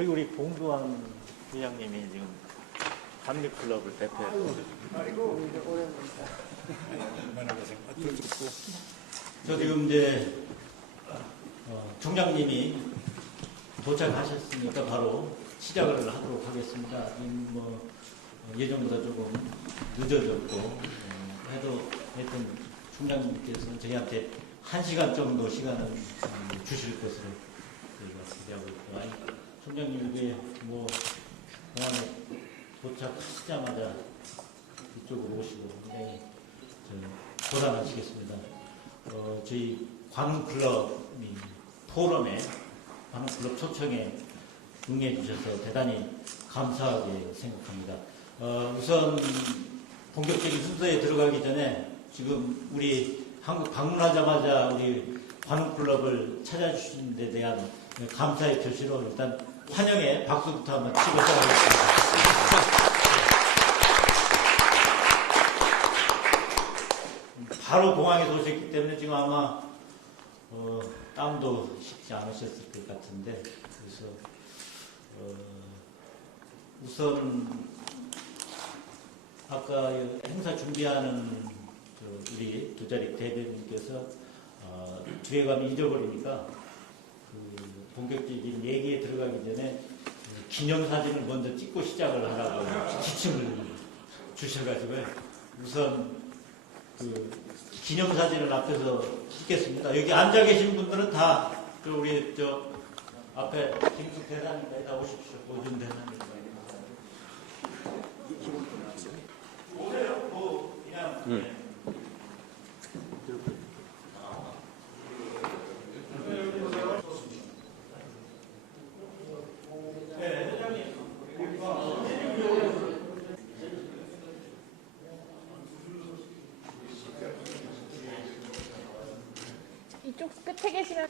저기 우리 봉두환 회장님이 지금 한미클럽을 대표해서 아이고, 저 지금 이제 총장님이 도착하셨으니까 바로 시작을 하도록 하겠습니다. 예전보다 조금 늦어졌고 해도 하여튼 총장님께서 저희한테 1시간 정도 시간을 주실 것으로 저희가 기대하고 있고, 총장님이 공항에 도착하시자마자 이쪽으로 오시고 굉장히 고단하시겠습니다. 저희 관훈클럽 포럼에 관훈클럽 초청에 응해 주셔서 대단히 감사하게 생각합니다. 우선 본격적인 순서에 들어가기 전에 지금 우리 한국 방문하자마자 우리 관훈클럽을 찾아주신 데 대한 감사의 표시로 일단 환영의 박수부터 한번 치고 시작하겠습니다. 바로 공항에서 오셨기 때문에 지금 아마 땀도 식지 않으셨을 것 같은데, 그래서 우선 아까 행사 준비하는 우리 두자리 대변인께서 뒤에 가면 잊어버리니까 본격적인 얘기에 들어가기 전에 기념사진을 먼저 찍고 시작을 하라고 지침을 주셔가지고 우선 기념사진을 앞에서 찍겠습니다. 여기 앉아 계신 분들은 다 우리 앞에 김숙 대사님까지 다 오십시오. 오준 대사님. 오세요. 그냥. 이쪽 끝에 계시면.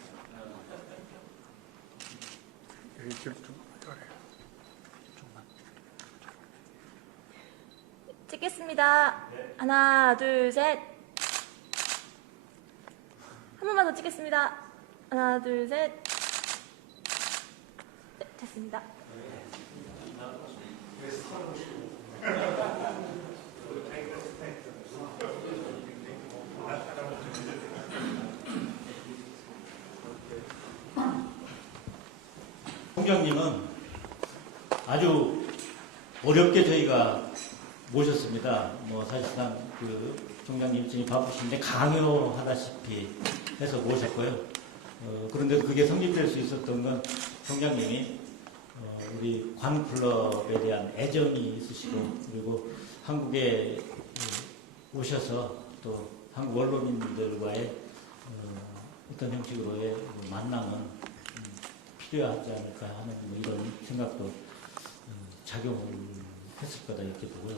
찍겠습니다. 하나, 둘, 셋. 한 번만 더 찍겠습니다. 하나, 둘, 셋. 네, 됐습니다. 총장님은 아주 어렵게 저희가 모셨습니다. 사실상 총장님 일정이 바쁘신데 강요하다시피 해서 모셨고요. 그런데 그게 성립될 수 있었던 건 총장님이 우리 관훈클럽에 대한 애정이 있으시고, 그리고 한국에 오셔서 또 한국 언론인들과의 어떤 형식으로의 만남은 필요하지 않을까 하는 이런 생각도 작용을 했을 거다 이렇게 보고요.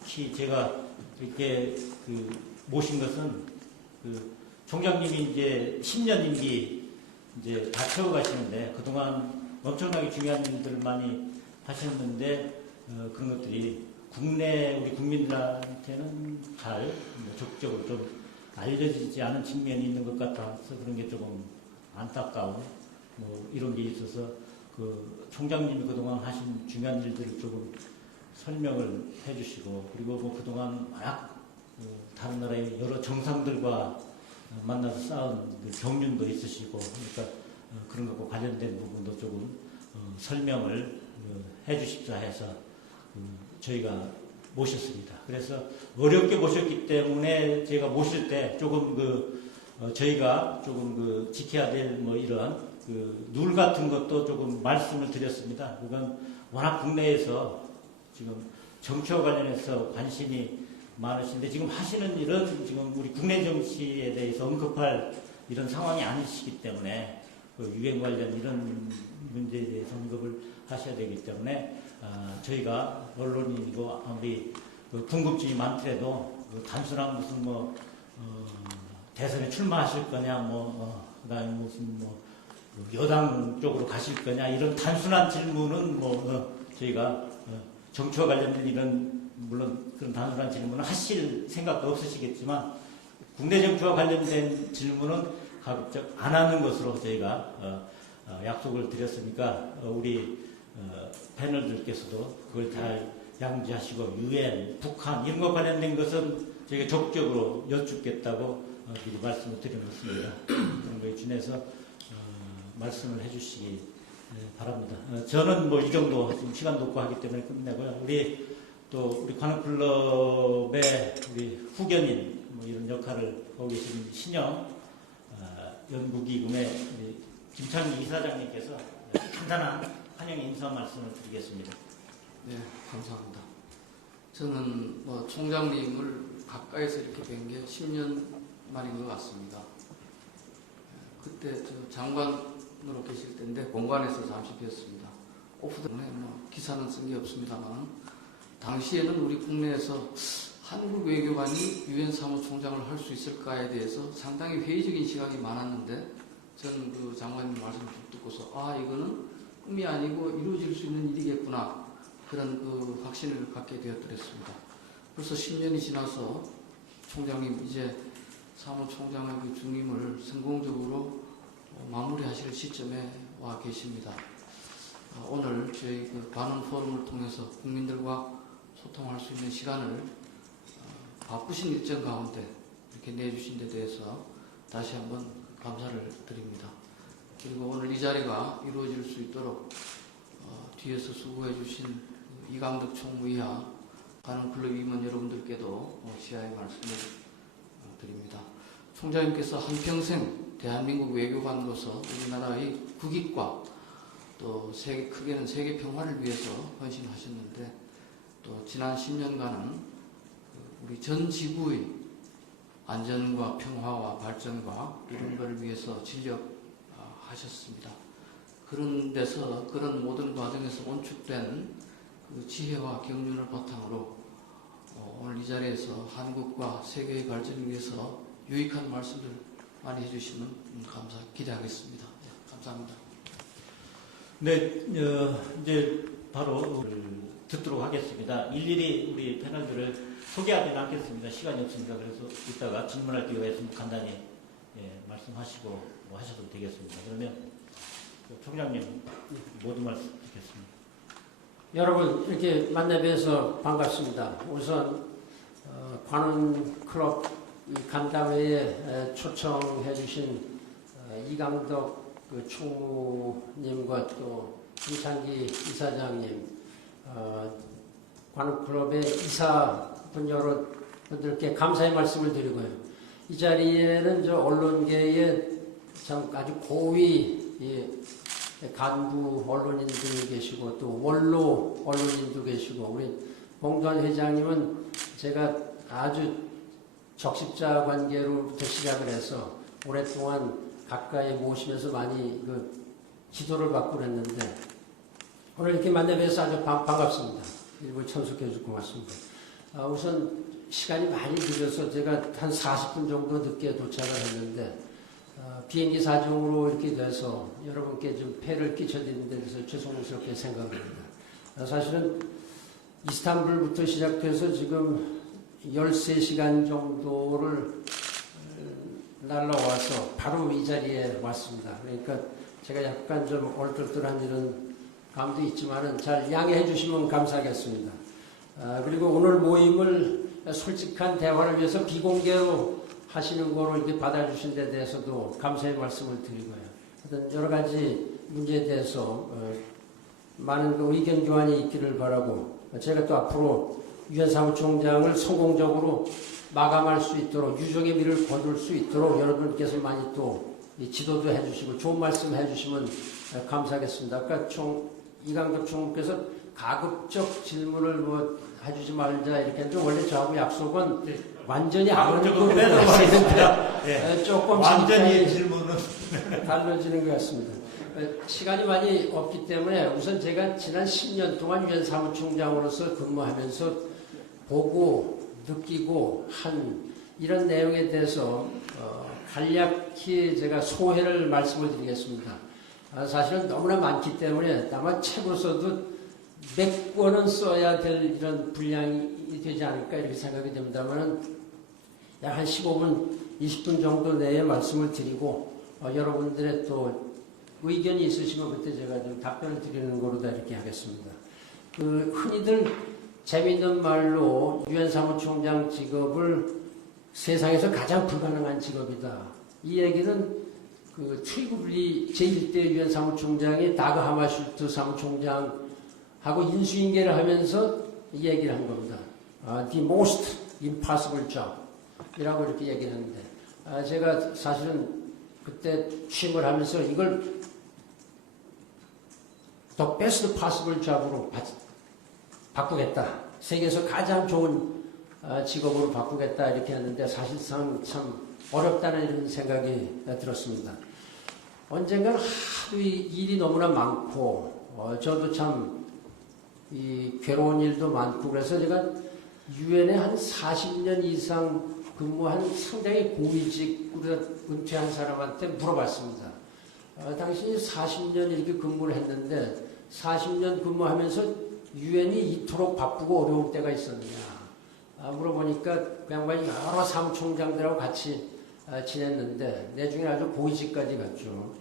특히 제가 이렇게 모신 것은 총장님이 이제 10년 임기 이제 다 채워가시는데 그동안 엄청나게 중요한 일들을 많이 하셨는데 그런 것들이 우리 국민들한테는 잘 적극적으로 좀 알려지지 않은 측면이 있는 것 같아서 그런 게 조금 안타까운 이런 게 있어서 총장님이 그동안 하신 중요한 일들을 조금 설명을 해주시고, 그리고 그동안 다른 나라의 여러 정상들과 만나서 쌓은 경륜도 있으시고, 그러니까 그런 것과 관련된 부분도 조금 설명을 해주십사 해서 저희가 모셨습니다. 그래서 어렵게 모셨기 때문에 제가 모실 때 조금 저희가 조금 지켜야 될 이런 룰 같은 것도 조금 말씀을 드렸습니다. 그건 워낙 국내에서 지금 정치와 관련해서 관심이 많으신데 지금 하시는 일은 지금 우리 국내 정치에 대해서 언급할 이런 상황이 아니시기 때문에 유엔 관련 이런 문제에 대해서 언급을 하셔야 되기 때문에 저희가 언론인이고 아무리 궁금증이 많더라도 단순한 무슨 대선에 출마하실 거냐 그다음에 무슨 여당 쪽으로 가실 거냐 이런 단순한 질문은 저희가 정치와 관련된 이런 물론 그런 단순한 질문은 하실 생각도 없으시겠지만 국내 정치와 관련된 질문은 가급적 안 하는 것으로 저희가 약속을 드렸으니까 우리 패널들께서도 그걸 잘 양지하시고 유엔, 북한 이런 것 관련된 것은 저희가 적극적으로 여쭙겠다고 미리 말씀을 드려놓습니다. 그런 거에 준해서 말씀을 해주시기 바랍니다. 저는 뭐 이 정도 지금 시간도 없고 하기 때문에 끝내고요. 우리 관악클럽의 우리 후견인 뭐 이런 역할을 하고 계신 신영 연구기금의 우리 김창기 이사장님께서 간단한 환영 인사 말씀을 드리겠습니다. 네, 감사합니다. 저는 뭐 총장님을 가까이서 이렇게 뵌 게 10년 만인 것 같습니다. 그때 저 장관으로 계실 때인데 본관에서 잠시 뵀습니다. 오프 때문에 뭐 기사는 쓴 게 없습니다만 당시에는 우리 국내에서 한국 외교관이 유엔 사무총장을 할 수 있을까에 대해서 상당히 회의적인 시각이 많았는데 저는 그 장관님 말씀을 듣고서 이거는 꿈이 아니고 이루어질 수 있는 일이겠구나 그런 그 확신을 갖게 되었더랬습니다. 벌써 10년이 지나서 총장님 이제 사무총장의 그 중임을 성공적으로 마무리하실 시점에 와 계십니다. 오늘 저희 그 관훈 포럼을 통해서 국민들과 소통할 수 있는 시간을 바쁘신 일정 가운데 이렇게 내주신 데 대해서 다시 한번 감사를 드립니다. 그리고 오늘 이 자리가 이루어질 수 있도록 뒤에서 수고해 주신 이강덕 총무이하 관훈클럽 임원 여러분들께도 시야의 말씀을 드립니다. 총장님께서 한평생 대한민국 외교관으로서 우리나라의 국익과 또 크게는 세계 평화를 위해서 헌신하셨는데 또 지난 10년간은 우리 전 지구의 안전과 평화와 발전과 이런 것을 위해서 진력하셨습니다. 그런 데서 그런 모든 과정에서 온축된 그 지혜와 경륜을 바탕으로 오늘 이 자리에서 한국과 세계의 발전을 위해서 유익한 말씀들 많이 해주시면 기대하겠습니다. 네, 감사합니다. 네, 이제 바로 듣도록 하겠습니다. 일일이 우리 패널들을 소개하지는 않겠습니다. 시간이 없습니다. 그래서 이따가 질문할 기회가 있으면 간단히 말씀하시고 뭐 하셔도 되겠습니다. 그러면 총장님 모두 말씀 듣겠습니다. 여러분 이렇게 만나 뵈서 반갑습니다. 우선 관훈클럽 간담회에 초청해 주신 이강덕 그 총무님과 또 김창기 이사장님, 관훈클럽의 이사분 여러분들께 감사의 말씀을 드리고요. 이 자리에는 저 언론계의 참 아주 고위 간부 언론인들이 계시고 또 원로 언론인도 계시고 우리 봉도환 회장님은 제가 아주 적십자 관계로부터 시작을 해서 오랫동안 가까이 모시면서 많이 그 지도를 받고 그랬는데 오늘 이렇게 만나 뵈서 아주 반갑습니다. 일부 참석해 주셔서 고맙습니다. 우선 시간이 많이 늦어서 제가 한 40분 정도 늦게 도착을 했는데 비행기 사정으로 이렇게 돼서 여러분께 좀 폐를 끼쳐드리는 데 대해서 죄송스럽게 생각합니다. 사실은 이스탄불부터 시작해서 지금 13시간 정도를 날라와서 바로 이 자리에 왔습니다. 그러니까 제가 약간 좀 얼떨떨한 이런 감도 있지만은 잘 양해해 주시면 감사하겠습니다. 그리고 오늘 모임을 솔직한 대화를 위해서 비공개로 하시는 거로 이렇게 받아주신 데 대해서도 감사의 말씀을 드리고요. 하여튼 여러 가지 문제에 대해서 많은 그 의견 교환이 있기를 바라고 제가 또 앞으로 유엔 사무총장을 성공적으로 마감할 수 있도록 유종의 미를 거둘 수 있도록 여러분께서 많이 또 지도도 해주시고 좋은 말씀 해주시면 감사하겠습니다. 아까 이강덕 총무께서 가급적 질문을 뭐 해주지 말자 이렇게 했는데 원래 저하고 약속은 완전히 안 하는 거 네. 조금 완전히 질문은 달라지는 것 같습니다. 시간이 많이 없기 때문에 우선 제가 지난 10년 동안 유엔 사무총장으로서 근무하면서 보고 느끼고 한 이런 내용에 대해서 간략히 제가 소회를 말씀을 드리겠습니다. 사실은 너무나 많기 때문에 아마 책으로서도 몇 권은 써야 될 이런 분량이 되지 않을까 이렇게 생각이 됩니다만 약 한 15분, 20분 정도 내에 말씀을 드리고 여러분들의 또 의견이 있으시면 그때 제가 좀 답변을 드리는 거로 다 이렇게 하겠습니다. 흔히들 재미있는 말로 유엔 사무총장 직업을 세상에서 가장 불가능한 직업이다. 이 얘기는 트리구블리 제1대 유엔 사무총장이 다그 하마슈트 사무총장하고 인수인계를 하면서 이 얘기를 한 겁니다. The most impossible job 이라고 이렇게 얘기를 했는데 제가 사실은 그때 취임을 하면서 이걸 The best possible job으로 바꾸겠다. 세계에서 가장 좋은 직업으로 바꾸겠다 이렇게 했는데 사실상 참 어렵다는 이런 생각이 들었습니다. 언젠가는 하도 일이 너무나 많고 저도 참 괴로운 일도 많고 그래서 제가 유엔에 한 40년 이상 근무한 상당히 고위직으로 은퇴한 사람한테 물어봤습니다. 당신이 40년 이렇게 근무를 했는데 40년 근무하면서 유엔이 이토록 바쁘고 어려울 때가 있었느냐. 물어보니까 그 양반이 여러 사무총장들하고 같이 지냈는데 내중에 아주 고위직까지 갔죠.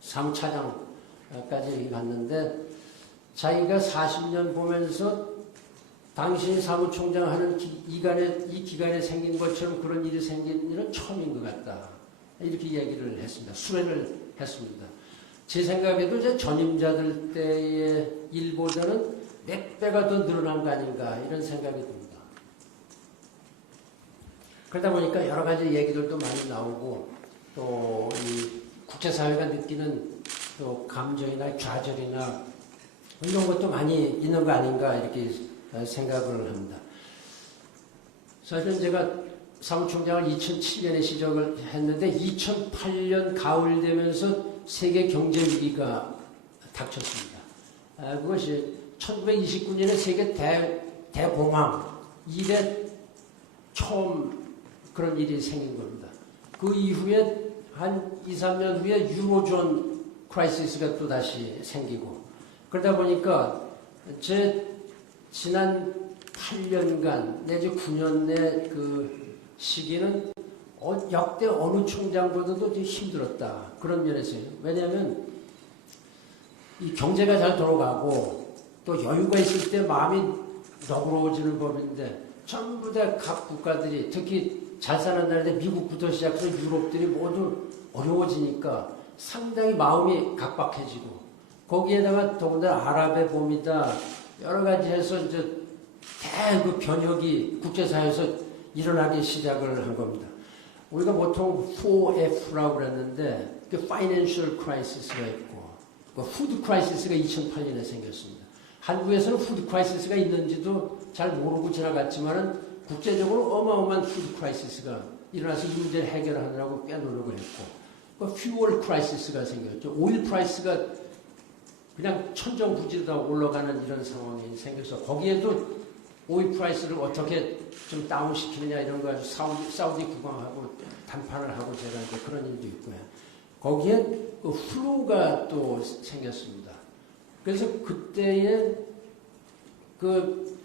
사무차장까지 갔는데 자기가 40년 보면서 당신이 사무총장 하는 이 기간에 생긴 것처럼 그런 일이 생긴 일은 처음인 것 같다. 이렇게 얘기를 했습니다. 수련을 했습니다. 제 생각에도 이제 전임자들 때의 일보다는 몇 배가 더 늘어난 거 아닌가 이런 생각이 듭니다. 그러다 보니까 여러 가지 얘기들도 많이 나오고 또 이 국제사회가 느끼는 또 감정이나 좌절이나 이런 것도 많이 있는 거 아닌가 이렇게 생각을 합니다. 사실은 제가 사무총장을 2007년에 시작을 했는데 2008년 가을 되면서 세계 경제 위기가 닥쳤습니다. 그것이 1929년에 세계 대공황 이래 처음 그런 일이 생긴 겁니다. 그 이후에 한 2, 3년 후에 유로존 크라이시스가 또 다시 생기고 그러다 보니까 제 지난 8년간 내지 9년 내 그 시기는 역대 어느 총장보다도 좀 힘들었다. 그런 면에서요. 왜냐하면 이 경제가 잘 돌아가고 또 여유가 있을 때 마음이 너그러워지는 법인데 전부 다 각 국가들이 특히 잘 사는 나라인데 미국부터 시작해서 유럽들이 모두 어려워지니까 상당히 마음이 각박해지고 거기에다가 더군다나 아랍의 봄이다 여러 가지 해서 이제 대그 변혁이 국제사회에서 일어나기 시작을 한 겁니다. 우리가 보통 4F라고 그랬는데 그 Financial Crisis가 있고 그 Food Crisis가 2008년에 생겼습니다. 한국에서는 Food Crisis가 있는지도 잘 모르고 지나갔지만은 국제적으로 어마어마한 Food Crisis가 일어나서 이 문제를 해결하느라고 꽤 노력을 했고 그 Fuel Crisis가 생겼죠. 오일 프라이스가 그냥 천정부지로 다 올라가는 이런 상황이 생겨서 거기에도 오일 프라이스를 어떻게 좀 다운시키느냐 이런 거 아주 사우디 국왕하고談판을 하고 제가 이제 그런 일도 있고요. 거기에 그 플루가 또 생겼습니다. 그래서 그때에 그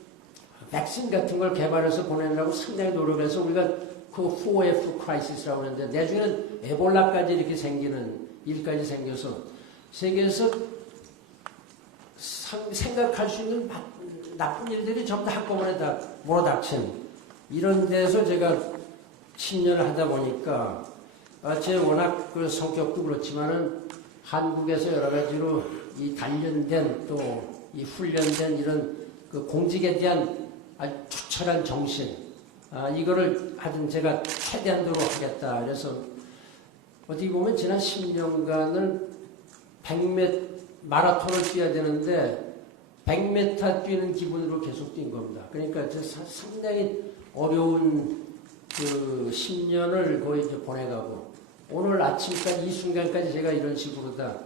백신 같은 걸 개발해서 보내려고 상당히 노력해서 우리가 그 4F 크라이시스라고 하는데 내중에는 에볼라까지 이렇게 생기는 일까지 생겨서 세계에서 생각할 수 있는 나쁜 일들이 전부 다 한꺼번에 다 몰아닥친 이런 데서 제가 10년을 하다 보니까 제 워낙 그 성격도 그렇지만은 한국에서 여러 가지로 이 단련된 또 이 훈련된 이런 그 공직에 대한 아주 투철한 정신 이거를 하여튼 제가 최대한도로 하겠다. 그래서 어떻게 보면 지난 10년간을 100m 마라톤을 뛰어야 되는데 100m 뛰는 기분으로 계속 뛴 겁니다. 그러니까 상당히 어려운 그 10년을 거의 이제 보내가고 오늘 아침까지 이 순간까지 제가 이런 식으로 다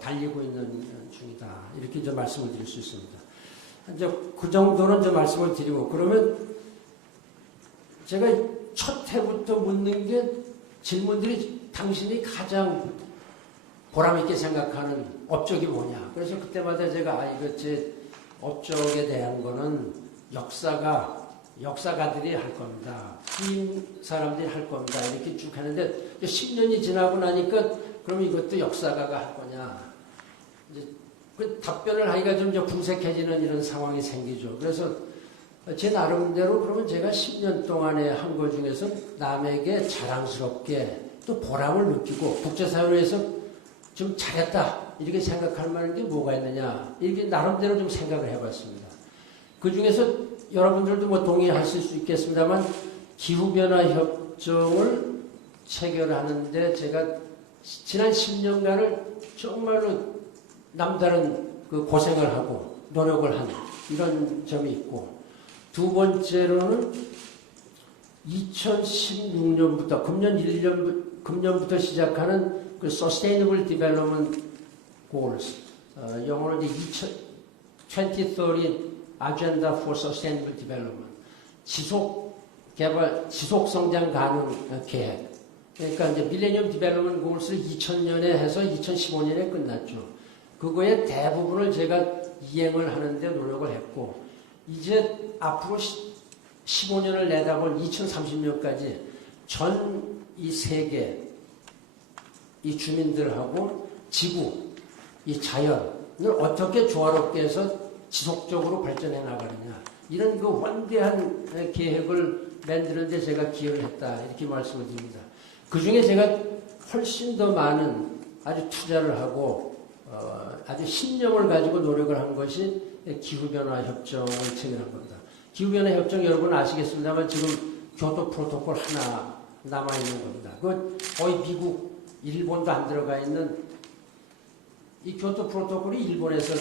달리고 있는 중이다. 이렇게 이제 말씀을 드릴 수 있습니다. 이제 그 정도는 이제 말씀을 드리고 그러면 제가 첫 해부터 묻는 게 질문들이 당신이 가장 보람있게 생각하는 업적이 뭐냐. 그래서 그때마다 제가 이거 제 업적에 대한 거는 역사가들이 할 겁니다. 긴 사람들이 할 겁니다. 이렇게 쭉 하는데 10년이 지나고 나니까 그럼 이것도 역사가가 할 거냐. 이제 그 답변을 하기가 좀 이제 궁색해지는 이런 상황이 생기죠. 그래서 제 나름대로 그러면 제가 10년 동안에 한 것 중에서 남에게 자랑스럽게 또 보람을 느끼고 국제사회에서 좀 잘했다 이렇게 생각할 만한 게 뭐가 있느냐 이렇게 나름대로 좀 생각을 해봤습니다. 그 중에서 여러분들도 뭐 동의하실 수 있겠습니다만 기후변화 협정을 체결하는데 제가 지난 10년간을 정말로 남다른 그 고생을 하고 노력을 하는 이런 점이 있고 두 번째로는 2016년부터 금년부터 시작하는 그 Sustainable Development Goals 영어로 이제 2030 Agenda for Sustainable Development 지속 성장 가능 계획. 그러니까 이제 밀레니엄 디벨롭먼트 골스를 2000년에 해서 2015년에 끝났죠. 그거의 대부분을 제가 이행을 하는데 노력을 했고 이제 앞으로 15년을 내다볼 2030년까지 전 이 세계 이 주민들하고 지구, 이 자연을 어떻게 조화롭게 해서 지속적으로 발전해 나가느냐 이런 그 원대한 계획을 만드는데 제가 기여를 했다 이렇게 말씀을 드립니다. 그 중에 제가 훨씬 더 많은 아주 투자를 하고 아주 신념을 가지고 노력을 한 것이 기후변화 협정을 체결한 겁니다. 기후변화 협정 여러분 아시겠습니다만 지금 교토 프로토콜 하나 남아있는 겁니다. 그 거의 미국, 일본도 안 들어가 있는 이 교토 프로토콜이 일본에서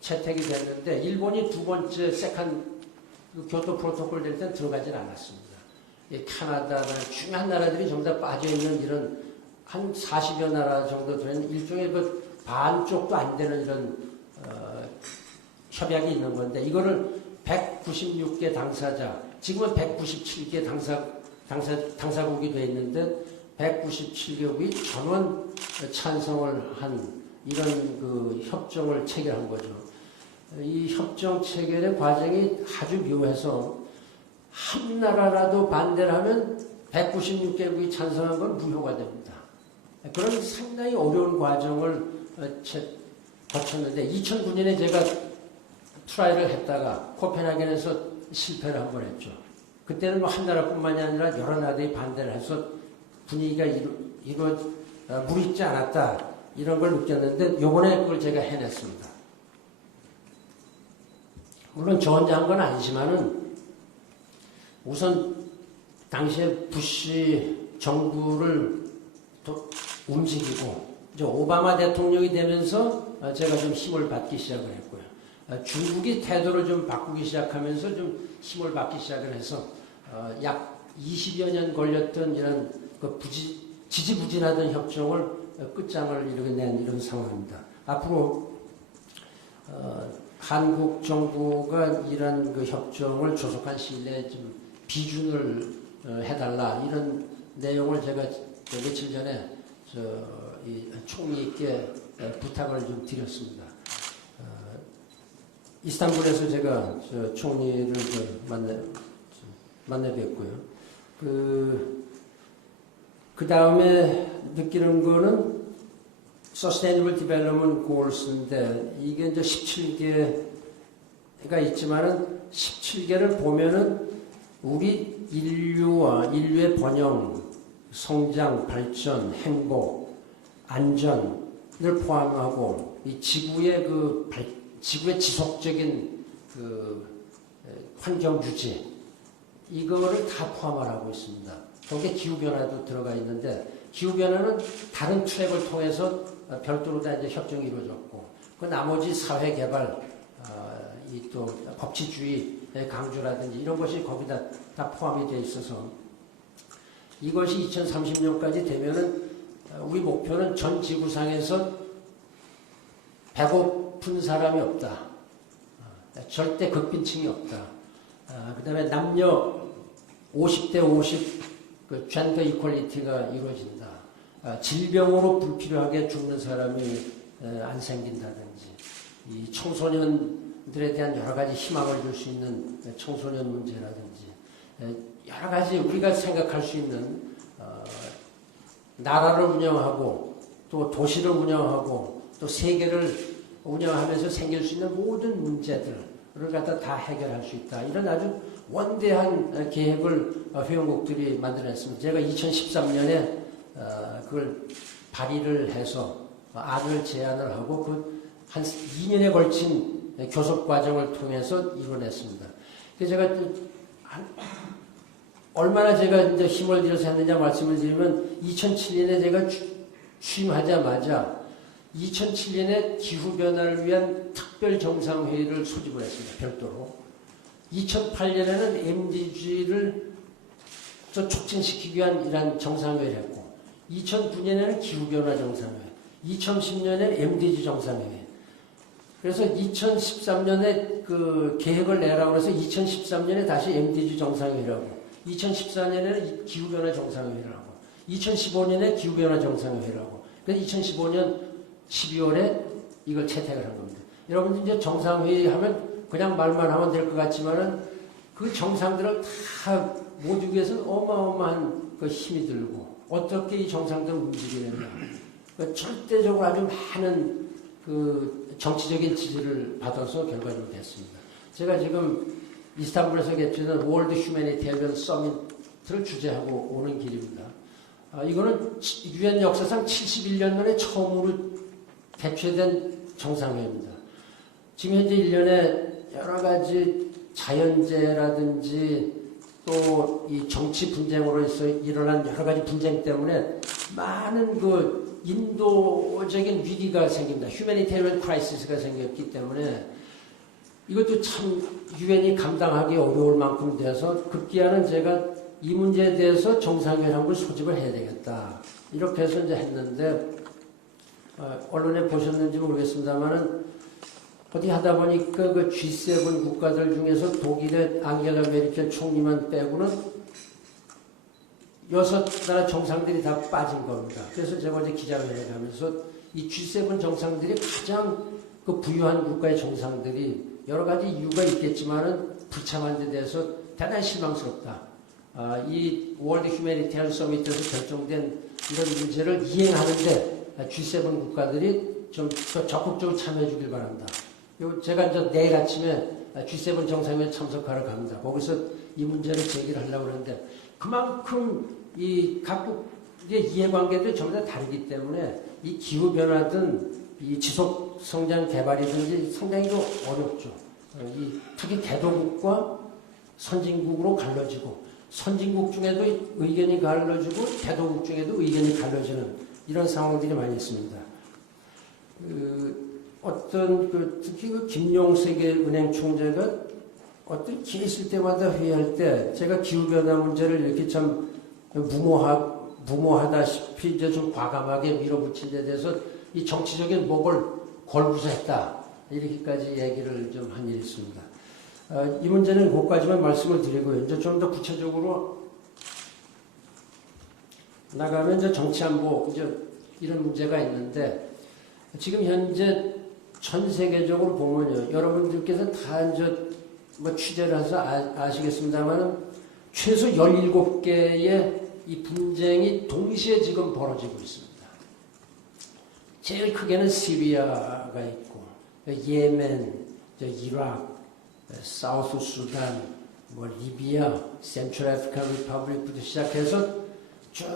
채택이 됐는데 일본이 두 번째 그 교토 프로토콜 될 때는 들어가질 않았습니다. 캐나다 중요한 나라들이 전부 다 빠져있는 이런 한 40여 나라 정도 되는 일종의 그 반쪽도 안 되는 이런 협약이 있는 건데 이거를 196개 당사자 지금은 197개 당사국이 되어 있는데 197개국이 전원 찬성을 한 이런 그 협정을 체결한 거죠. 이 협정 체결의 과정이 아주 묘해서 한 나라라도 반대를 하면 196개국이 찬성한 건 무효가 됩니다. 그런 상당히 어려운 과정을 거쳤는데 2009년에 제가 트라이를 했다가 코펜하겐에서 실패를 한 번 했죠. 그때는 뭐 한 나라뿐만이 아니라 여러 나라들이 반대를 해서 분위기가 무르익지 않았다 이런 걸 느꼈는데 요번에 그걸 제가 해냈습니다. 물론 저 혼자 한 건 아니지만은 우선 당시에 부시 정부를 또 움직이고 이제 오바마 대통령이 되면서 제가 좀 힘을 받기 시작을 했고요. 중국이 태도를 좀 바꾸기 시작하면서 좀 힘을 받기 시작을 해서 약 20여 년 걸렸던 이런 그 지지부진하던 협정을 끝장을 이루어낸 이런 상황입니다. 앞으로 한국 정부가 이런 그 협정을 조속한 시일 내에 좀 비준을 해달라 이런 내용을 제가 며칠 전에 이 총리께 부탁을 좀 드렸습니다. 이스탄불에서 제가 총리를 만나 뵙고요. 그 다음에 느끼는 거는 Sustainable Development Goals인데 이게 이제 17개가 있지만은 17개를 보면은 우리 인류의 번영, 성장, 발전, 행복, 안전을 포함하고 이 지구의 지구의 지속적인 그 환경 유지 이거를 다 포함을 하고 있습니다. 거기에 기후변화도 들어가 있는데 기후변화는 다른 트랙을 통해서 별도로 다 이제 협정이 이루어졌고 그 나머지 사회개발, 이 또 법치주의 강조라든지 이런 것이 거기다 다 포함이 되어 있어서 이것이 2030년까지 되면은 우리 목표는 전 지구상에서 배고픈 사람이 없다. 절대 극빈층이 없다. 그 다음에 남녀 50대 50 그 젠더 이퀄리티가 이루어진다. 질병으로 불필요하게 죽는 사람이 안 생긴다든지 이 청소년들에 대한 여러 가지 희망을 줄 수 있는 청소년 문제라든지 여러 가지 우리가 생각할 수 있는 나라를 운영하고 또 도시를 운영하고 또 세계를 운영하면서 생길 수 있는 모든 문제들을 갖다 다 해결할 수 있다. 이런 아주 원대한 계획을 회원국들이 만들어냈습니다. 제가 2013년에 그걸 발의를 해서 안을 제안을 하고 그 한 2년에 걸친 교섭 과정을 통해서 이뤄냈습니다. 그래서 제가 얼마나 제가 이제 힘을 들여서 했느냐 말씀을 드리면 2007년에 제가 취임하자마자 2007년에 기후변화를 위한 특별정상회의를 소집을 했습니다. 별도로. 2008년에는 MDG를 촉진시키기 위한 이러한 정상회의를 했고 2009년에는 기후변화 정상회의, 2010년에는 MDG 정상회의. 그래서 2013년에 그 계획을 내라고 해서 2013년에 다시 MDG 정상회의라고, 2014년에는 기후변화 정상회의라고, 2015년에 기후변화 정상회의라고. 그래서 2015년 12월에 이걸 채택을 한 겁니다. 여러분들 이제 정상회의 하면 그냥 말만 하면 될 것 같지만은 그 정상들을 다 모두기 위해서는 어마어마한 그 힘이 들고 어떻게 이 정상들을 움직이느냐. 그러니까 절대적으로 아주 많은 그 정치적인 지지를 받아서 결과적으로 됐습니다. 제가 지금 이스탄불에서 개최된 월드 휴머니테리언 서밋을 주재하고 오는 길입니다. 이거는 유엔 역사상 71년 만에 처음으로 개최된 정상회의입니다. 지금 현재 1년에 여러 가지 자연재해라든지 또 이 정치 분쟁으로 해서 일어난 여러 가지 분쟁 때문에 많은 그 인도적인 위기가 생깁니다. 휴머니테리언 크라이시스가 생겼기 때문에 이것도 참 유엔이 감당하기 어려울 만큼 돼서 급기야는 제가 이 문제에 대해서 정상회의 한 번 소집을 해야 되겠다. 이렇게 해서 이제 했는데 언론에 보셨는지 모르겠습니다만은 어디 하다 보니까 그 G7 국가들 중에서 독일의 앙겔라 메르켈 총리만 빼고는 6나라 정상들이 다 빠진 겁니다. 그래서 제가 어제 기자회견을 하면서 이 G7 정상들이 가장 그 부유한 국가의 정상들이 여러 가지 이유가 있겠지만은 불참한 데 대해서 대단히 실망스럽다. 이 월드 휴머니테리언 서밋에서 결정된 이런 문제를 이행하는데 G7 국가들이 좀 더 적극적으로 참여해 주길 바란다. 제가 이제 내일 아침에 G7 정상회의에 참석하러 갑니다. 거기서 이 문제를 제기를 하려고 그러는데 그만큼 이 각국의 이해관계도 전부 다 다르기 때문에 이 기후변화든 이 지속 성장 개발이든지 상당히 어렵죠. 특히 개도국과 선진국으로 갈라지고 선진국 중에도 의견이 갈라지고 개도국 중에도 의견이 갈라지는 이런 상황들이 많이 있습니다. 특히 김용석의 은행 총재가 어떤 기회 있을 때마다 회의할 때 제가 기후변화 문제를 이렇게 참 무모하다시피 이제 좀 과감하게 밀어붙인 데 대해서 이 정치적인 목을 걸고서 했다. 이렇게까지 얘기를 좀 한 일이 있습니다. 이 문제는 그것까지만 말씀을 드리고요. 이제 좀 더 구체적으로 나가면 이제 정치안보 이제 이런 문제가 있는데 지금 현재 전 세계적으로 보면요. 여러분들께서 다 이제 뭐 취재를 해서 아시겠습니다만 최소 17개의 이 분쟁이 동시에 지금 벌어지고 있습니다. 제일 크게는 시리아가 있고 예멘, 이라크, 사우스 수단, 뭐 리비아, 센트럴 아프리칸 리퍼블릭부터 시작해서 쭉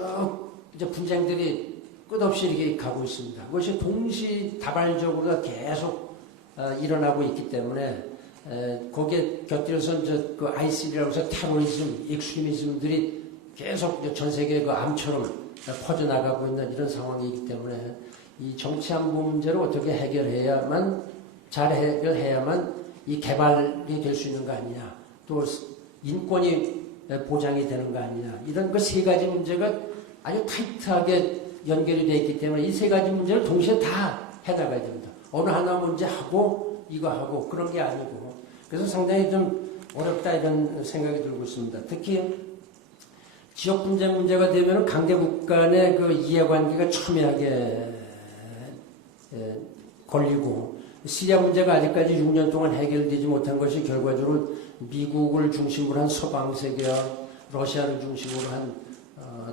이제 분쟁들이 끝없이 이렇게 가고 있습니다. 그것이 동시다발적으로 계속 일어나고 있기 때문에 거기에 곁들여서 이제 그 ICL이라고 해서 테러리즘, 익스트리미즘들이 계속 전 세계 그 암처럼 퍼져나가고 있는 이런 상황이기 때문에 이 정치안보 문제를 어떻게 해결해야만 잘 해결해야만 이 개발이 될 수 있는 거 아니냐, 또 인권이 보장이 되는 거 아니냐, 이런 그 세 가지 문제가 아주 타이트하게 연결이 되어 있기 때문에 이 세 가지 문제를 동시에 다 해나가야 됩니다. 어느 하나 문제 하고 이거 하고 그런 게 아니고, 그래서 상당히 좀 어렵다 이런 생각이 들고 있습니다. 특히 지역 분쟁 문제가 되면 강대국 간의 그 이해관계가 첨예하게 걸리고, 시리아 문제가 아직까지 6년 동안 해결되지 못한 것이 결과적으로 미국을 중심으로 한 서방 세계와 러시아를 중심으로 한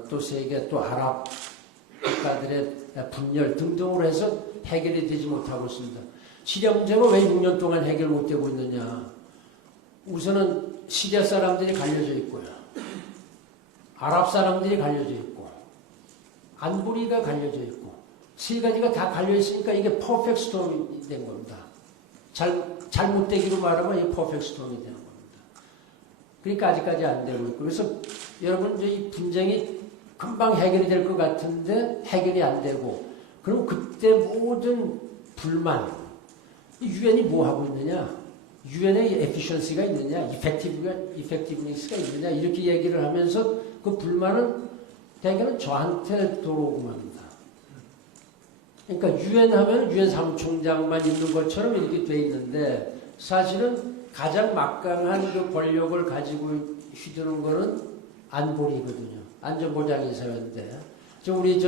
또 세계, 또 아랍 국가들의 분열 등등으로 해서 해결이 되지 못하고 있습니다. 시리아 문제가 왜 6년 동안 해결 못되고 있느냐. 우선은 시리아 사람들이 갈려져 있고요. 아랍 사람들이 갈려져 있고 안보리가 갈려져 있고 세 가지가 다 갈려 있으니까 이게 퍼펙트 스톰이 된 겁니다. 잘못되기로 말하면 이게 퍼펙트 스톰이 되는 겁니다. 그러니까 아직까지 안 되고 있고 그래서 여러분 이제 이 분쟁이 금방 해결이 될 것 같은데 해결이 안 되고 그럼 그때 모든 불만 유엔이 뭐 하고 있느냐? 유엔의 에피션시가 있느냐? 이펙티브니스가 있느냐? 이렇게 얘기를 하면서 그 불만은 대개는 저한테 들어오고 합니다. 그러니까 유엔 하면 유엔 사무총장만 있는 것처럼 이렇게 돼 있는데 사실은 가장 막강한 그 권력을 가지고 휘두르는 거는 안보리거든요. 안전보장이사회인데 우리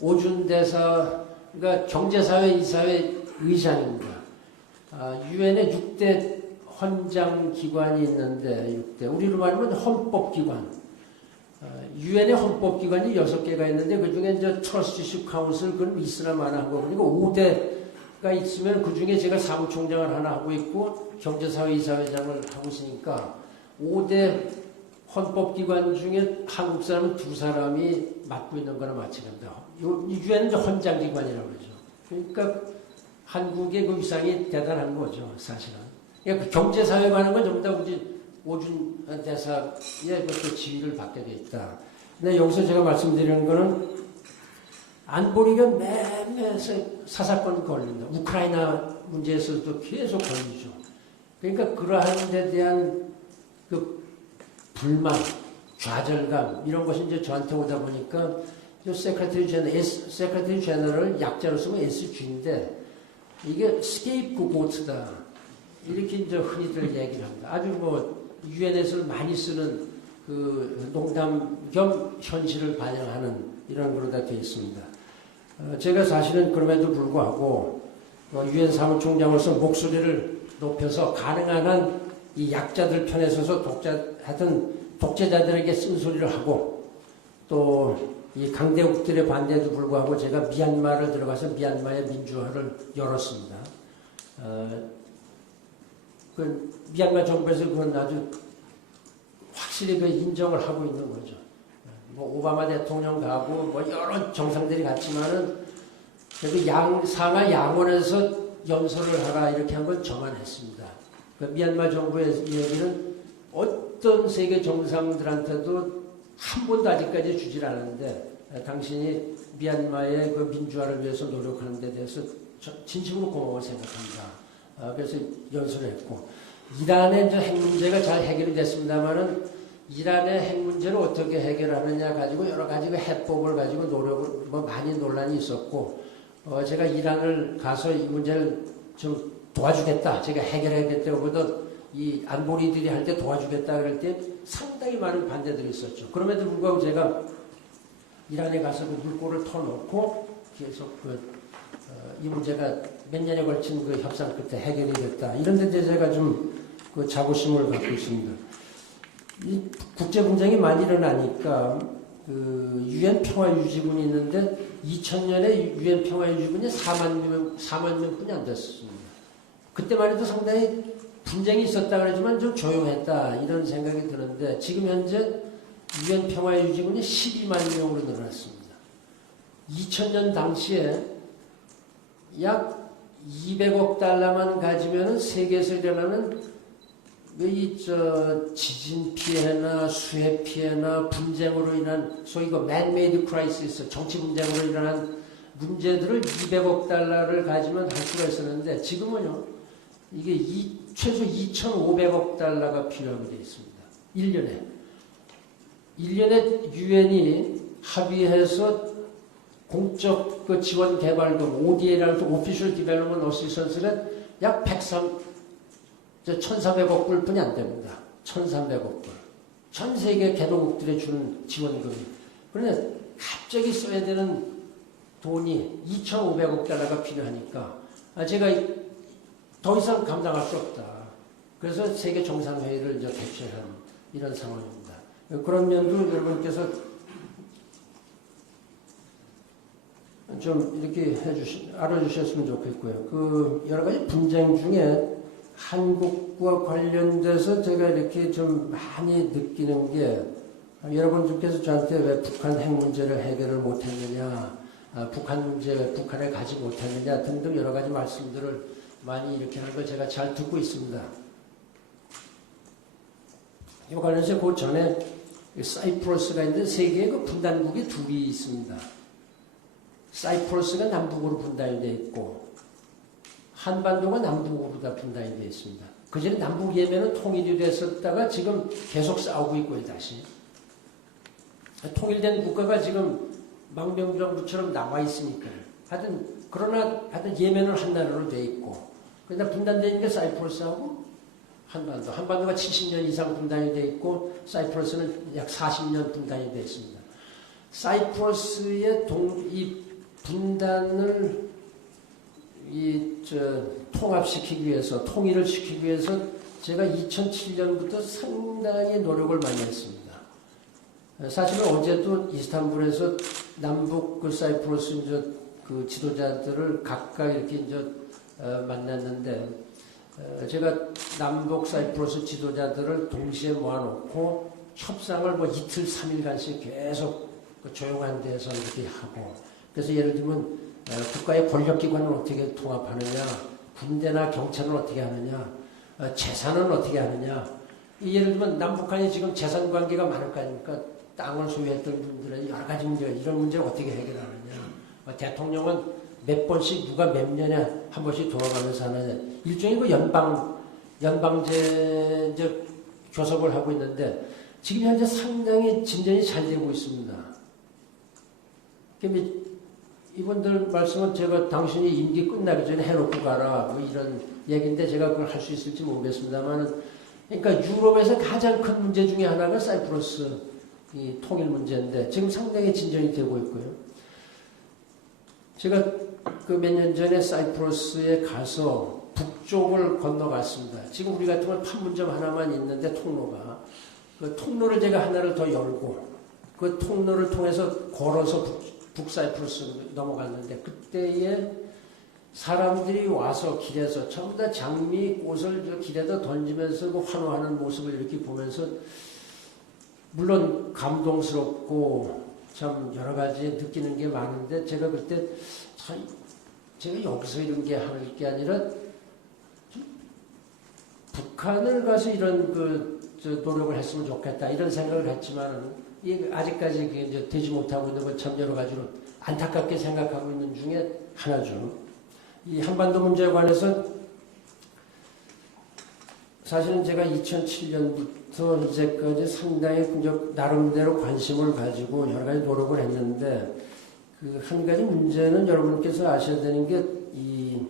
오준 대사가 경제사회 이사회 의장입니다. 유엔에 6대 헌장기관이 있는데 6대 우리로 말하면 헌법기관 유엔의 헌법기관이 6개가 있는데 그중에 이제 트러스티십 카운슬 그건 있으나 마나 한 거 그리고 5대가 있으면 그중에 제가 사무총장을 하나 하고 있고 경제사회 이사회장을 하고 있으니까 5대 헌법기관 중에 한국 사람은 2사람이 맡고 있는 거나 마찬가지입니다. 유엔은 이제 헌장기관이라고 그러죠. 그러니까 한국의 그 위상이 대단한 거죠, 사실은. 그러니까 경제사회가 하는 건 전부 다 우리 오준 대사의 그 지휘를 받게 돼 있다. 근데 여기서 제가 말씀드리는 거는 안보리가 매매 사사건 걸린다. 우크라이나 문제에서도 계속 걸리죠. 그러니까 그러한 데 대한 그 불만, 좌절감 이런 것이 이제 저한테 오다 보니까 세크레터리 제너럴 약자로 쓰면 SG인데 이게 스케이프고트다 이렇게 이제 흔히들 얘기를 합니다. 아주 뭐 유엔에서 많이 쓰는 그 농담 겸 현실을 반영하는 이런 걸로 다 되어 있습니다. 제가 사실은 그럼에도 불구하고 유엔 사무총장으로서 목소리를 높여서 가능한 한 이 약자들 편에 서서 독재자들에게 쓴소리를 하고 또 이 강대국들의 반대에도 불구하고 제가 미얀마를 들어가서 미얀마의 민주화를 열었습니다. 그 미얀마 정부에서 그건 아주 확실히 그 인정을 하고 있는 거죠. 뭐 오바마 대통령 가고 뭐 여러 정상들이 갔지만은 그래도 상하 양원에서 연설을 하라 이렇게 한 건 저만 했습니다. 그 미얀마 정부의 얘기는 어떤 세계 정상들한테도 한 번도 아직까지 주질 않았는데 당신이 미얀마의 그 민주화를 위해서 노력하는 데 대해서 진심으로 고마워 생각합니다. 그래서 연설을 했고 이란의 핵 문제가 잘 해결이 됐습니다만은 이란의 핵 문제를 어떻게 해결하느냐 가지고 여러 가지 해법을 가지고 노력을 많이 논란이 있었고 제가 이란을 가서 이 문제를 좀 도와주겠다. 제가 해결하겠다고보다 이 안보리들이 할 때 도와주겠다 그럴 때 상당히 많은 반대들이 있었죠. 그럼에도 불구하고 제가 이란에 가서 그 물꼬를 터놓고 계속 이 문제가 몇 년에 걸친 그 협상 끝에 해결이 됐다. 이런 데 제가 좀 그 자부심을 갖고 있습니다. 이 국제 분쟁이 많이 일어나니까 그 유엔 평화유지군이 있는데 2000년에 유엔 평화유지군이 4만 명뿐이 안 됐습니다. 그때만 해도 상당히 분쟁이 있었다 그러지만 좀 조용했다 이런 생각이 드는데 지금 현재 유엔 평화유지군이 12만 명으로 늘어났습니다. 2000년 당시에 약 200억 달러만 가지면 세계에서 일어나는 지진 피해나 수해 피해나 분쟁으로 인한 소위 그 man-made crisis, 정치 분쟁으로 일어난 문제들을 200억 달러를 가지면 할 수가 있었는데 지금은요 이게 최소 2,500억 달러가 필요하게 되어 있습니다. 1년에 유엔이 합의해서 공적 그 지원 개발금 ODA라는 오피셜 디벨롭먼트 어시스턴스가 약 1,300억 불뿐이 안 됩니다. 1,300억 불. 전 세계 개도국들에 주는 지원금이. 그런데 갑자기 써야 되는 돈이 2,500억 달러가 필요하니까 제가 더 이상 감당할 수 없다. 그래서 세계 정상회의를 이제 개최한 이런 상황입니다. 그런 면도 여러분께서 좀 이렇게 알아주셨으면 좋겠고요. 그 여러 가지 분쟁 중에 한국과 관련돼서 제가 이렇게 좀 많이 느끼는 게 여러분들께서 저한테 왜 북한 핵 문제를 해결을 못했느냐, 북한 문제 왜 북한에 가지 못했느냐 등등 여러 가지 말씀들을 많이 이렇게 하는 걸 제가 잘 듣고 있습니다. 이 관련해서 그 전에 사이프러스가 있는데 세계에 그 분단국이 둘이 있습니다. 사이프러스가 남북으로 분단이 되어 있고 한반도가 남북으로 다 분단이 되어 있습니다. 그전에 남북 예배는 통일이 됐었다가 지금 계속 싸우고 있고요. 다시 통일된 국가가 지금 망명정부처럼 나와 있으니까요. 그러나 예멘은 한 나라로 되어 있고 그러나 분단되어 있는 게 사이프러스하고 한반도가 70년 이상 분단이 되어 있고 사이프러스는 약 40년 분단이 되어 있습니다. 사이프러스의 이 분단을 통합시키기 위해서 통일을 시키기 위해서 제가 2007년부터 상당히 노력을 많이 했습니다. 사실은 어제도 이스탄불에서 남북 그 사이프러스 그 지도자들을 각각 이렇게 만났는데 제가 남북 사이프러스 지도자들을 동시에 모아놓고 협상을 뭐 이틀, 3일간씩 계속 그 조용한 데서 이렇게 하고 그래서 예를 들면 국가의 권력기관은 어떻게 통합하느냐, 군대나 경찰은 어떻게 하느냐, 재산은 어떻게 하느냐. 예를 들면 남북한이 지금 재산 관계가 많을 거 아닙니까? 땅을 소유했던 분들의 여러 가지 문제가 이런 문제를 어떻게 해결하느냐. 대통령은 몇 번씩 누가 몇 년에 한 번씩 돌아가면서 하느냐. 일종의 그 연방제 교섭을 하고 있는데 지금 현재 상당히 진전이 잘 되고 있습니다. 이분들 말씀은 제가 당신이 임기 끝나기 전에 해놓고 가라 뭐 이런 얘기인데 제가 그걸 할 수 있을지 모르겠습니다만 그러니까 유럽에서 가장 큰 문제 중에 하나가 사이프러스 이 통일 문제인데 지금 상당히 진전이 되고 있고요. 제가 그 몇 년 전에 사이프러스에 가서 북쪽을 건너갔습니다. 지금 우리 같은 건 판문점 하나만 있는데 통로가 그 통로를 제가 하나를 더 열고 그 통로를 통해서 걸어서 북사이프러스 넘어갔는데 그때에 사람들이 와서 길에서 전부 다 장미 꽃을 길에다 던지면서 그 환호하는 모습을 이렇게 보면서 물론 감동스럽고 참 여러 가지 느끼는 게 많은데 제가 그때 참 제가 여기서 이런 게 할 게 아니라 북한을 가서 이런 노력을 했으면 좋겠다 이런 생각을 했지만 아직까지 이제 되지 못하고 있는 건 참 여러 가지로 안타깝게 생각하고 있는 중에 하나죠. 이 한반도 문제에 관해서 사실은 제가 2007년부터 이제까지 상당히 나름대로 관심을 가지고 여러 가지 노력을 했는데 그 한 가지 문제는 여러분께서 아셔야 되는 게 이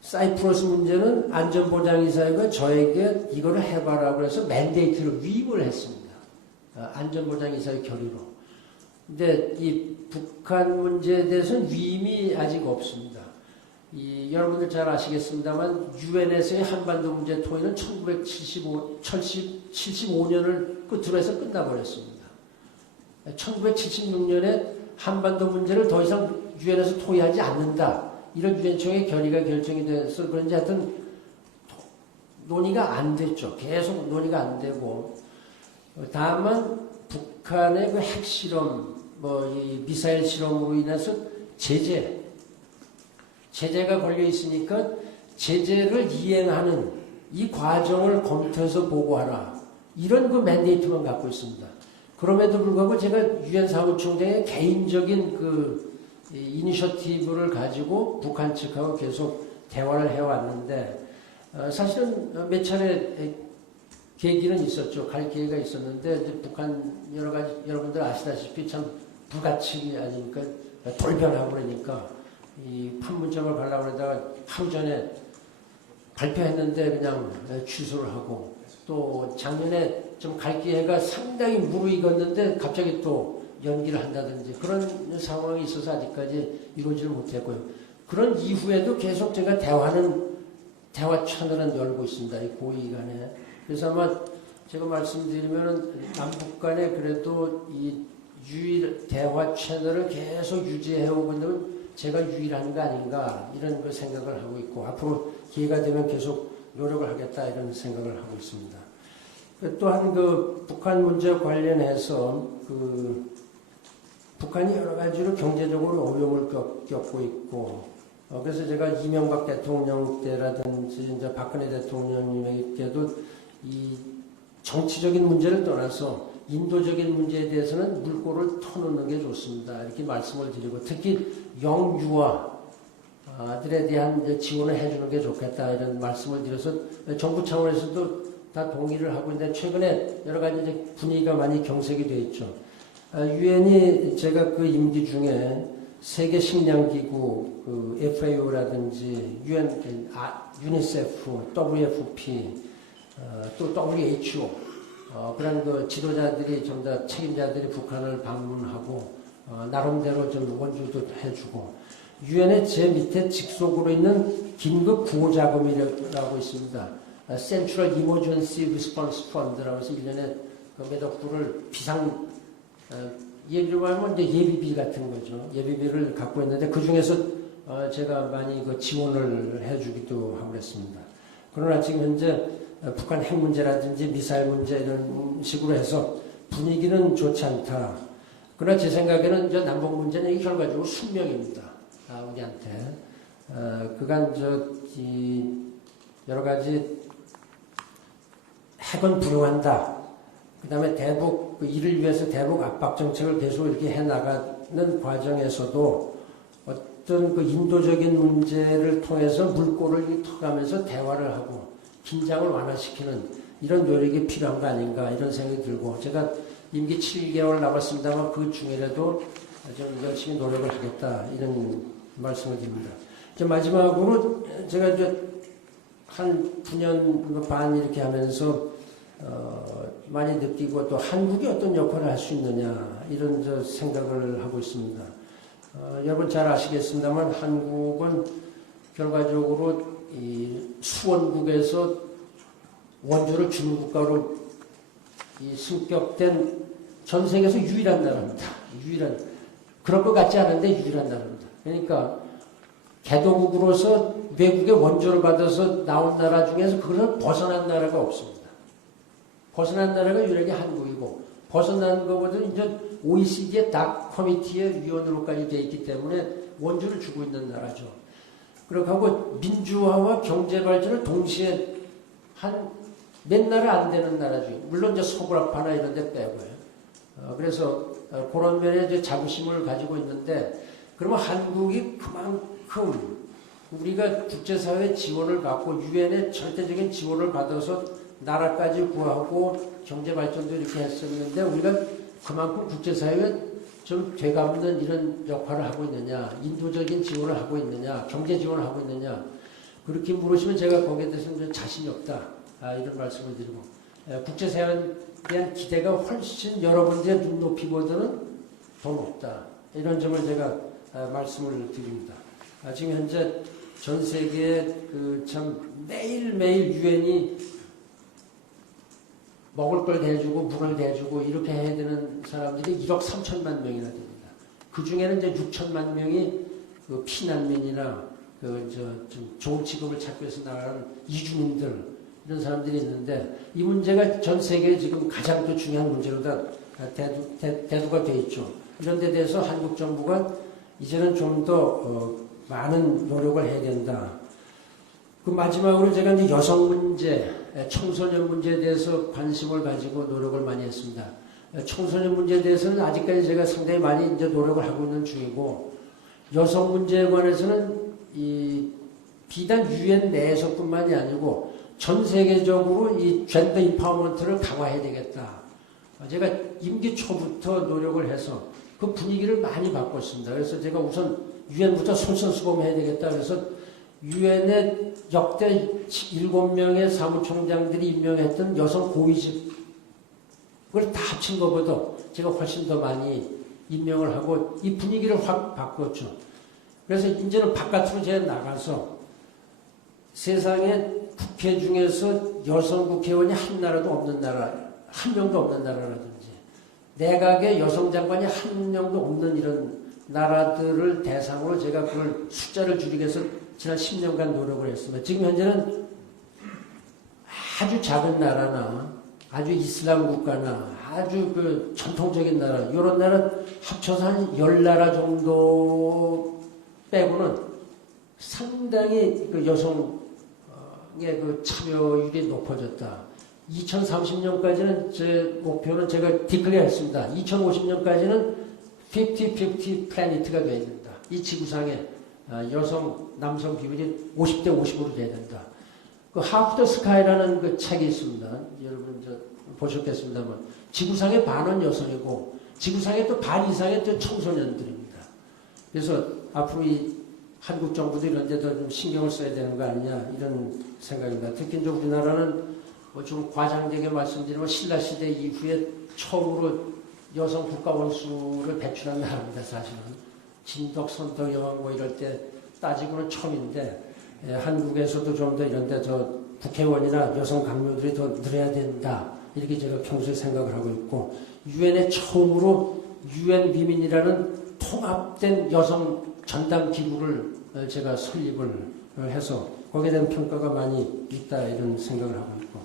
사이프러스 문제는 안전보장이사회가 저에게 이거를 해봐라 그래서 맨데이트를 위임을 했습니다. 안전보장이사회 결의로. 근데 이 북한 문제에 대해서는 위임이 아직 없습니다. 여러분들 잘 아시겠습니다만 유엔에서의 한반도 문제 토의는 1975년을 끝으로 해서 끝나버렸습니다. 1976년에 한반도 문제를 더 이상 유엔에서 토의하지 않는다. 이런 유엔총회 결의가 결정이 돼서 그런지 하여튼 논의가 안 됐죠. 계속 논의가 안 되고 다만 북한의 그 핵실험, 이 미사일 실험으로 인해서 제재가 걸려 있으니까 제재를 이행하는 이 과정을 검토해서 보고하라. 이런 그 맨데이트만 갖고 있습니다. 그럼에도 불구하고 제가 유엔 사무총장의 개인적인 그 이니셔티브를 가지고 북한 측하고 계속 대화를 해왔는데 사실은 몇 차례 계기는 있었죠. 갈 기회가 있었는데 이제 북한 여러 가지 여러분들 아시다시피 참 불가치기 아닙니까? 돌변하고 그러니까 이 판문점을 가려고 그러다가 하루 전에 발표했는데 그냥 취소를 하고 또 작년에 좀 갈 기회가 상당히 무르익었는데 갑자기 또 연기를 한다든지 그런 상황이 있어서 아직까지 이루어지를 못했고요. 그런 이후에도 계속 제가 대화 채널은 열고 있습니다. 이 고위 간에. 그래서 아마 제가 말씀드리면 남북 간에 그래도 이 대화 채널을 계속 유지해오고 있는 제가 유일한 거 아닌가 이런 그 생각을 하고 있고 앞으로 기회가 되면 계속 노력을 하겠다 이런 생각을 하고 있습니다. 또한 그 북한 문제 관련해서 그 북한이 여러 가지로 경제적으로 어려움을 겪고 있고 그래서 제가 이명박 대통령 때라든지 이제 박근혜 대통령님에게도 이 정치적인 문제를 떠나서 인도적인 문제에 대해서는 물꼬를 터놓는 게 좋습니다. 이렇게 말씀을 드리고 특히 영유아들에 대한 지원을 해주는 게 좋겠다 이런 말씀을 드려서 정부 차원에서도 다 동의를 하고 있는데 최근에 여러 가지 이제 분위기가 많이 경색이 되어 있죠. 유엔이 제가 그 임기 중에 세계 식량기구 그 FAO라든지 유니세프, WFP 또 WHO 그런 그 지도자들이 좀 더 책임자들이 북한을 방문하고 나름대로 좀 원주도 해주고 유엔의 제 밑에 직속으로 있는 긴급 구호 자금이라고 있습니다. Central Emergency Response Fund라고 해서 1년에 거기에다 구를 비상 예비로 하면 이제 예비비 같은 거죠. 예비비를 갖고 있는데 그 중에서 제가 많이 그 지원을 해주기도 하고 그랬습니다. 그러나 지금 현재 북한 핵 문제라든지 미사일 문제 이런 식으로 해서 분위기는 좋지 않다. 그러나 제 생각에는 이제 남북 문제는 결과적으로 숙명입니다. 우리한테 그간 여러 가지 핵은 불용한다. 그 다음에 대북 이를 위해서 대북 압박 정책을 계속 이렇게 해나가는 과정에서도 어떤 그 인도적인 문제를 통해서 물꼬를 터가면서 대화를 하고 긴장을 완화시키는 이런 노력이 필요한 거 아닌가 이런 생각이 들고 제가 임기 7개월 남았습니다만 그 중이라도 좀 열심히 노력을 하겠다 이런 말씀을 드립니다. 이제 마지막으로 제가 이제 한 9년 반 이렇게 하면서 많이 느끼고 또 한국이 어떤 역할을 할 수 있느냐 이런 생각을 하고 있습니다. 여러분 잘 아시겠습니다만 한국은 결과적으로 이 수원국에서 원조를 주는 국가로 이 승격된 전 세계에서 유일한 나라입니다. 유일한 그런 것 같지 않은데 유일한 나라입니다. 그러니까 개도국으로서 외국의 원조를 받아서 나온 나라 중에서 그걸 벗어난 나라가 없습니다. 벗어난 나라가 유일하게 한국이고 벗어난 것보다 이제 OECD의 닥 커미티의 위원으로까지 되어 있기 때문에 원조를 주고 있는 나라죠. 그렇게 하고 민주화와 경제 발전을 동시에 한 몇 나라 안 되는 나라 중에 물론 이제 서구라파나 이런 데 빼고요. 그래서 그런 면에 이제 자부심을 가지고 있는데 그러면 한국이 그만큼 우리가 국제사회 지원을 받고 유엔의 절대적인 지원을 받아서 나라까지 구하고 경제발전도 이렇게 했었는데 우리가 그만큼 국제사회에 좀 되갚는 이런 역할을 하고 있느냐 인도적인 지원을 하고 있느냐 경제 지원을 하고 있느냐 그렇게 물으시면 제가 거기에 대해서는 자신이 없다 이런 말씀을 드리고 국제사회에 대한 기대가 훨씬 여러분들의 눈높이보다는 더 높다 이런 점을 제가 말씀을 드립니다. 지금 현재 전 세계에 그 참 매일매일 유엔이 먹을 걸 대주고 물을 대주고 이렇게 해야 되는 사람들이 1억 3천만 명이나 됩니다. 그 중에는 이제 6천만 명이 그 피난민이나 좀 좋은 직업을 찾기 위해서 나가는 이주민들 이런 사람들이 있는데 이 문제가 전 세계에 지금 가장 또 중요한 문제로 다 대두가 돼 있죠. 이런 데 대해서 한국 정부가 이제는 좀 더 많은 노력을 해야 된다. 그 마지막으로 제가 이제 여성 문제, 청소년 문제에 대해서 관심을 가지고 노력을 많이 했습니다. 청소년 문제에 대해서는 아직까지 제가 상당히 많이 이제 노력을 하고 있는 중이고 여성 문제에 관해서는 비단 유엔 내에서뿐만이 아니고 전 세계적으로 이 젠더 인파워먼트를 강화해야 되겠다. 제가 임기 초부터 노력을 해서 그 분위기를 많이 바꿨습니다. 그래서 제가 우선 유엔부터 솔선수범해야 되겠다. 그래서 유엔의 역대 7명의 사무총장들이 임명했던 여성 고위직을 다 합친 것보다 제가 훨씬 더 많이 임명을 하고 이 분위기를 확 바꿨죠. 그래서 이제는 바깥으로 제가 나가서 세상에 국회 중에서 여성 국회의원이 한 나라도 없는 나라, 한 명도 없는 나라라든지 내각에 여성 장관이 한 명도 없는 이런 나라들을 대상으로 제가 그걸 숫자를 줄이기 위해서 지난 10년간 노력을 했습니다. 지금 현재는 아주 작은 나라나 아주 이슬람 국가나 아주 그 전통적인 나라, 이런 나라 합쳐서 한 10나라 정도 빼고는 상당히 그 여성의 그 참여율이 높아졌다. 2030년까지는 제 목표는 제가 디클레어 했습니다. 2050년까지는 50-50 플래닛가 돼야 된다. 이 지구상에 여성, 남성 비율이 50대 50으로 돼야 된다. 그 하프 더 스카이라는 그 책이 있습니다. 여러분 보셨겠습니다만 지구상의 반은 여성이고 지구상의 또 반 이상의 또 청소년들입니다. 그래서 앞으로 이 한국 정부도 이런 데도 좀 신경을 써야 되는 거 아니냐 이런 생각입니다. 특히 이제 우리나라는 뭐 좀 과장되게 말씀드리면 신라시대 이후에 처음으로 여성 국가원수를 배출한 나라입니다. 사실은 진덕, 선덕, 여왕 뭐 이럴 때 따지고는 처음인데 한국에서도 좀 더 이런 데 저 국회의원이나 여성 강요들이 더 늘어야 된다. 이렇게 제가 평소에 생각을 하고 있고 유엔에 처음으로 유엔 위민이라는 통합된 여성 전담 기구를 제가 설립을 해서 거기에 대한 평가가 많이 있다 이런 생각을 하고 있고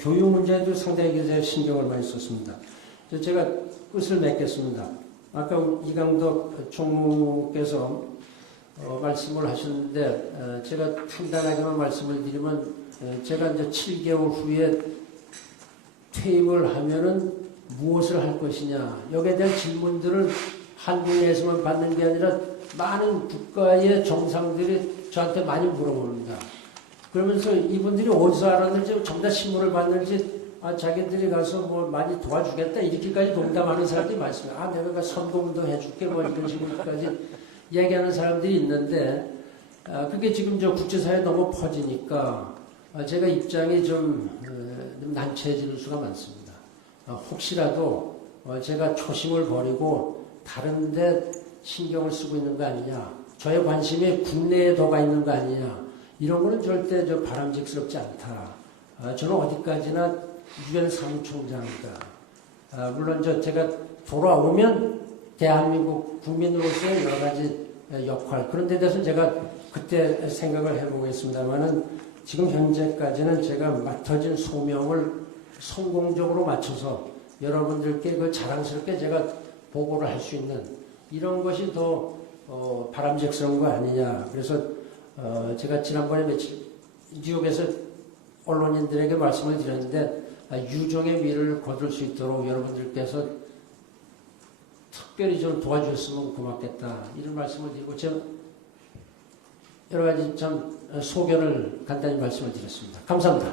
교육 문제도 상당히 제가 신경을 많이 썼습니다. 제가 끝을 맺겠습니다. 아까 이강덕 총무께서 말씀을 하셨는데 제가 간단하게만 말씀을 드리면 제가 이제 7개월 후에 퇴임을 하면은 무엇을 할 것이냐 여기에 대한 질문들을 한국 내에서만 받는 게 아니라 많은 국가의 정상들이 저한테 많이 물어봅니다. 그러면서 이분들이 어디서 알았는지 전부 다 신문을 봤는지 자기들이 가서 뭐 많이 도와주겠다 이렇게까지 농담하는 사람들이 많습니다. 내가 선거운동 해줄게 뭐 이런 식으로까지 얘기하는 사람들이 있는데 그게 지금 저 국제사회에 너무 퍼지니까 제가 입장이 좀 난처해지는 수가 많습니다. 혹시라도 제가 초심을 버리고 다른 데 신경을 쓰고 있는 거 아니냐 저의 관심이 국내에 더 가 있는 거 아니냐 이런 거는 절대 바람직스럽지 않다. 저는 어디까지나 유엔 사무총장이다. 물론 제가 돌아오면 대한민국 국민으로서의 여러 가지 역할 그런 데 대해서 제가 그때 생각을 해보겠습니다만은 지금 현재까지는 제가 맡아진 소명을 성공적으로 맞춰서 여러분들께 그 자랑스럽게 제가 보고를 할 수 있는 이런 것이 더 바람직스러운 거 아니냐. 그래서 제가 지난번에 며칠 뉴욕에서 언론인들에게 말씀을 드렸는데 유종의 미를 거둘 수 있도록 여러분들께서 특별히 좀 도와주셨으면 고맙겠다 이런 말씀을 드리고 제가 여러 가지 참 소견을 간단히 말씀을 드렸습니다. 감사합니다.